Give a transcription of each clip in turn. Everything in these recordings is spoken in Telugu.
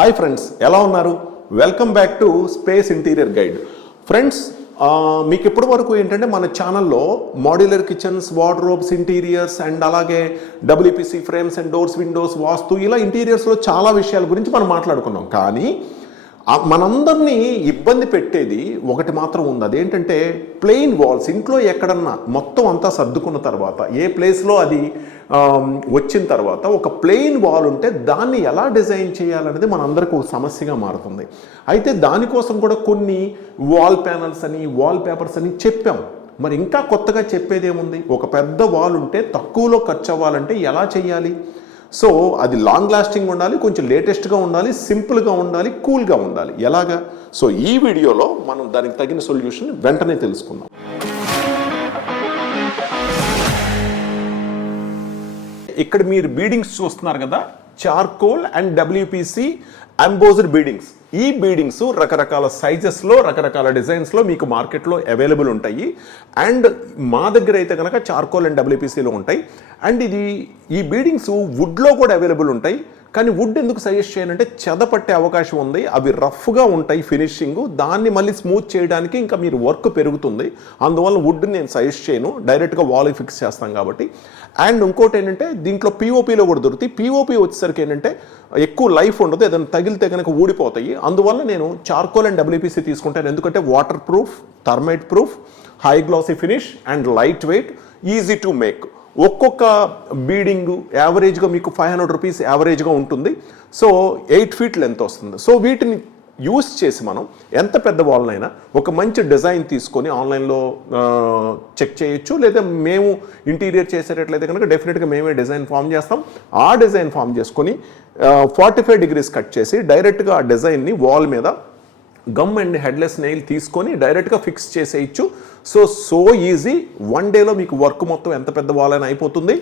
హాయ్ ఫ్రెండ్స్, ఎలా ఉన్నారు? Welcome back to space interior guide. Friends, మీకు ఇప్పటి వరకు ఏంటంటే మన ఛానల్లో modular kitchens, wardrobes, interiors and అలాగే WPC frames and doors, windows, vastu ఇలా ఇంటీరియర్స్లో చాలా విషయాల గురించి మనం మాట్లాడుకున్నాం. కానీ మనందరినీ ఇబ్బంది పెట్టేది ఒకటి మాత్రం ఉంది. అదేంటంటే ప్లెయిన్ వాల్స్. ఇంట్లో ఎక్కడన్నా మొత్తం అంతా సర్దుకున్న తర్వాత ఏ ప్లేస్లో అది వచ్చిన తర్వాత ఒక ప్లెయిన్ వాల్ ఉంటే దాన్ని ఎలా డిజైన్ చేయాలనేది మనందరికీ ఒక సమస్యగా మారుతుంది. అయితే దానికోసం కూడా కొన్ని వాల్ ప్యానల్స్ అని, వాల్ పేపర్స్ అని చెప్పాం. మరి ఇంకా కొత్తగా చెప్పేది ఏముంది? ఒక పెద్ద వాల్ ఉంటే తక్కువలో ఖర్చు అవ్వాలంటే ఎలా చేయాలి? సో అది లాంగ్ లాస్టింగ్ ఉండాలి, కొంచెం లేటెస్ట్గా ఉండాలి, సింపుల్గా ఉండాలి, కూల్గా ఉండాలి. ఎలాగా? సో ఈ వీడియోలో మనం దానికి తగిన సొల్యూషన్ వెంటనే తెలుసుకుందాం. ఇక్కడ మీరు బీడింగ్స్ చూస్తున్నారు కదా, charcoal and WPC embossed beadings. ఈ బీడింగ్స్ రకరకాల సైజెస్లో, రకరకాల డిజైన్స్లో మీకు మార్కెట్లో అవైలబుల్ ఉంటాయి. అండ్ మా దగ్గర అయితే కనుక చార్కోల్ అండ్ WPCలో ఉంటాయి. అండ్ ఈ బీడింగ్స్ వుడ్లో కూడా అవైలబుల్ ఉంటాయి. కానీ వుడ్ ఎందుకు సజెస్ట్ చేయనంటే చెదపట్టే అవకాశం ఉంది. అవి రఫ్గా ఉంటాయి ఫినిషింగ్. దాన్ని మళ్ళీ స్మూత్ చేయడానికి ఇంకా మీరు వర్క్ పెరుగుతుంది. అందువల్ల వుడ్ నేను సజెస్ట్ చేయను, డైరెక్ట్గా వాల్కి ఫిక్స్ చేస్తాం కాబట్టి. అండ్ ఇంకోటి ఏంటంటే దీంట్లో POPలో కూడా దొరుకుతాయి. POP వచ్చేసరికి ఏంటంటే ఎక్కువ లైఫ్ ఉండదు, ఏదైనా తగిలితే కనుక ఊడిపోతాయి. అందువల్ల నేను చార్కోల్ అండ్ WPC తీసుకుంటాను. ఎందుకంటే water proof, termite proof, high glossy finish and light weight, easy to make. ఒక్కొక్క బీడింగ్ యావరేజ్గా మీకు 500 రూపీస్ యావరేజ్గా ఉంటుంది. సో 8 feet లెంత్ వస్తుంది. సో వీటిని యూస్ చేసి మనం ఎంత పెద్ద వాల్నైనా ఒక మంచి డిజైన్ తీసుకొని ఆన్లైన్లో చెక్ చేయొచ్చు. లేదా మేము ఇంటీరియర్ చేసేటట్లయితే కనుక డెఫినెట్గా మేమే డిజైన్ ఫామ్ చేస్తాం. ఆ డిజైన్ ఫామ్ చేసుకొని 45 degrees కట్ చేసి డైరెక్ట్గా ఆ డిజైన్ని వాల్ మీద గమ్ అండ్ హెడ్లెస్ నెయిల్ తీసుకొని డైరెక్ట్గా ఫిక్స్ చేసేయచ్చు. So easy. 1 dayలో మీకు వర్క్ మొత్తం ఎంత పెద్ద వాల్ అయినా అయిపోతుంది.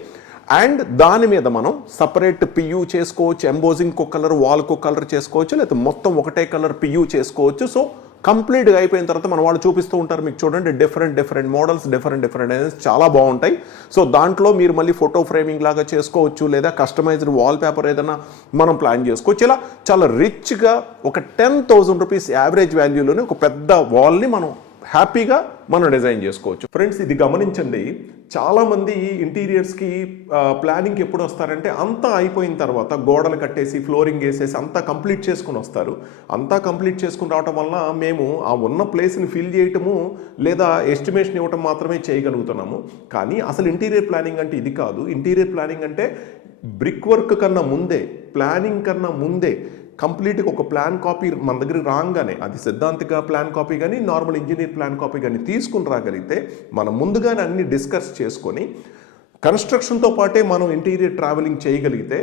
అండ్ దాని మీద మనం సపరేట్ PU చేసుకోవచ్చు, ఎంబోజింగ్ కలర్, వాల్కు కలర్ చేసుకోవచ్చు, లేదా మొత్తం ఒకటే కలర్ PU చేసుకోవచ్చు. సో కంప్లీట్గా అయిపోయిన తర్వాత మన వాళ్ళు చూపిస్తూ ఉంటారు మీకు, చూడండి డిఫరెంట్ మోడల్స్, డిఫరెంట్ డిజైన్స్ చాలా బాగుంటాయి. సో దాంట్లో మీరు మళ్ళీ ఫోటో ఫ్రేమింగ్ లాగా చేసుకోవచ్చు, లేదా కస్టమైజ్డ్ వాల్ పేపర్ ఏదైనా మనం ప్లాన్ చేసుకోవచ్చు. ఇలా చాలా రిచ్గా ఒక 10,000 రూపీస్ యావరేజ్ వాల్యూలోనే ఒక పెద్ద వాల్ని మనం హ్యాపీగా మనం డిజైన్ చేసుకోవచ్చు. ఫ్రెండ్స్, ఇది గమనించండి. చాలామంది ఇంటీరియర్స్కి ప్లానింగ్కి ఎప్పుడు వస్తారంటే అంతా అయిపోయిన తర్వాత గోడలు కట్టేసి, ఫ్లోరింగ్ వేసేసి అంతా కంప్లీట్ చేసుకుని వస్తారు. అంతా కంప్లీట్ చేసుకుని రావటం వల్ల మేము ఆ ఉన్న ప్లేస్ని ఫిల్ చేయటము లేదా ఎస్టిమేషన్ ఇవ్వటం మాత్రమే చేయగలుగుతున్నాము. కానీ అసలు ఇంటీరియర్ ప్లానింగ్ అంటే ఇది కాదు. ఇంటీరియర్ ప్లానింగ్ అంటే బ్రిక్ వర్క్ కన్నా ముందే, ప్లానింగ్ కన్నా ముందే కంప్లీట్గా ఒక ప్లాన్ కాపీ మన దగ్గర రాగానే, అది సిద్ధాంతిక ప్లాన్ కాపీ కానీ నార్మల్ ఇంజనీర్ ప్లాన్ కాపీ కానీ తీసుకుని రాగలిగితే మనం ముందుగానే అన్ని డిస్కస్ చేసుకొని కన్స్ట్రక్షన్తో పాటే మనం ఇంటీరియర్ ట్రావెలింగ్ చేయగలిగితే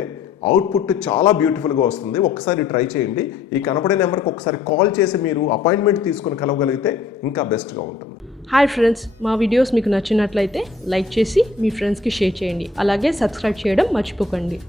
అవుట్పుట్ చాలా బ్యూటిఫుల్గా వస్తుంది. ఒక్కసారి ట్రై చేయండి. ఈ కనపడే నెంబర్కి ఒకసారి కాల్ చేసి మీరు అపాయింట్మెంట్ తీసుకుని కలవగలిగితే ఇంకా బెస్ట్గా ఉంటుంది. హాయ్ ఫ్రెండ్స్, మా వీడియోస్ మీకు నచ్చినట్లయితే లైక్ చేసి మీ ఫ్రెండ్స్కి షేర్ చేయండి. అలాగే సబ్స్క్రైబ్ చేయడం మర్చిపోకండి.